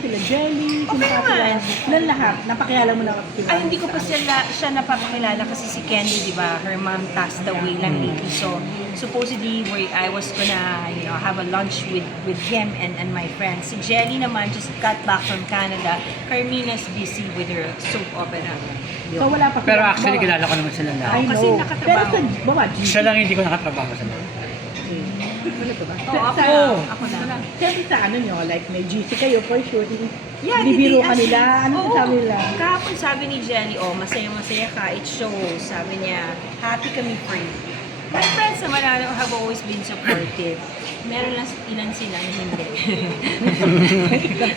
sila Jelly, Okay naman. sila lahat. Napakilala mo na sila. Ay, hindi ko pa siya napapakilala kasi si Candy, di ba? Her mom passed away lang lately. So, supposedly, I was gonna, have a lunch with him and my friends. Si Jelly naman just got back from Canada. Carmina's busy with her soap opera. So wala pa. Pero actually, kilala ko naman sila I lahat. know. Kasi nakatrabaho. Pero sa, bawa, Siya lang hindi ko nakatrabaho sa lahat. Wala pa ba? Oo, ako Sa- lang. Ako lang. Siyempre sa ano nyo, like may GC kayo for sure. Yeah, Bibiro they ka asked nila. me. Ano Oo. sabi nila? Kahapon sabi ni Jelly, masaya-masaya ka, it shows. Sabi niya, happy kami for you. My friends naman have always been supportive. Meron lang ilan sila na hindi.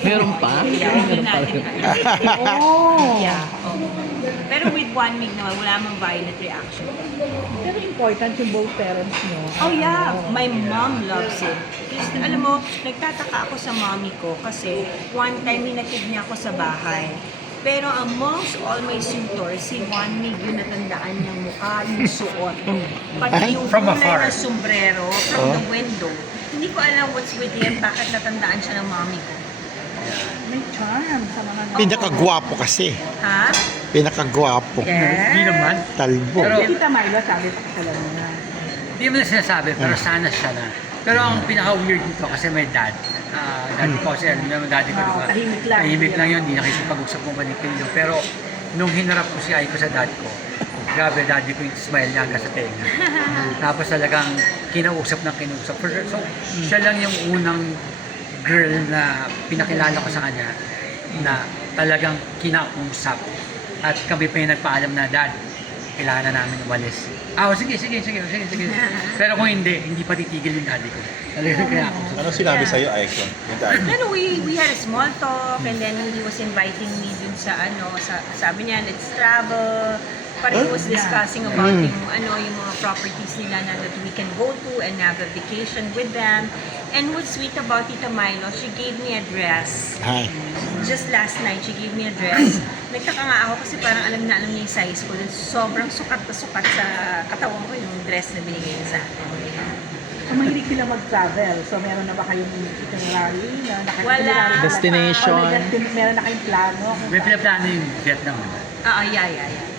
Meron pa? Yeah, hindi natin alam. Oh. Yeah, oo. Pero with 1 week naman, wala mang violent reaction. Pero important yung both parents nyo. Oh yeah, Ano. my mom loves it. Kasi alam mo, nagtataka ako sa mommy ko kasi one time hinatid niya ako sa bahay. Pero amongst all my suitors, si Juan Mig yung natandaan niyang mukha, yung suot. Pati yung From kulay afar. na sombrero from the window. Hindi ko alam what's with him, bakit natandaan siya ng mommy ko. May charm sa mga Pinakagwapo kasi. Ha? Pinakagwapo. Hindi naman. Talbo. Pero- Si Tita Milo sabi pa kasala mo na. Hindi mo na sinasabi, pero sana siya na. Pero ang pinaka-weird dito kasi may dad. Daddy ko kasi alam naman daddy ko, Oo, diba? tahimik lang. Tahimik lang yun, hindi nakikipag-usap mo panipilyo. Pero nung hinarap ko si Aiko sa dad ko, grabe daddy ko yung smile niya hanggang sa tenga. Tapos talagang kinausap. So, siya lang yung unang girl na pinakilala ko sa kanya na talagang kinausap. At kami pa yung nagpaalam na, Dad, kailangan na namin umalis. Sige. Pero kung hindi pa titigil yung daddy ko. Talagang kinausap. Ano sinabi sa'yo, Icon? Yung dad? Then we had a small talk and then he was inviting me dun sa sabi niya, let's travel. But he was discussing about yung mga properties nila na that we can go to and have a vacation with them. And what's sweet about Tita Milo, she gave me a dress. Hi. Just last night, she gave me a dress. Nagtaka nga ako kasi parang alam niya yung size ko. Then sobrang sukat na sukat sa katawan ko yung dress na binigay niya sa akin. So mahilig sila mag-travel. So meron na ba kayong itinerary na Wala. Destination. Meron na kayong plano? May pinaplano yung Vietnam. Yeah.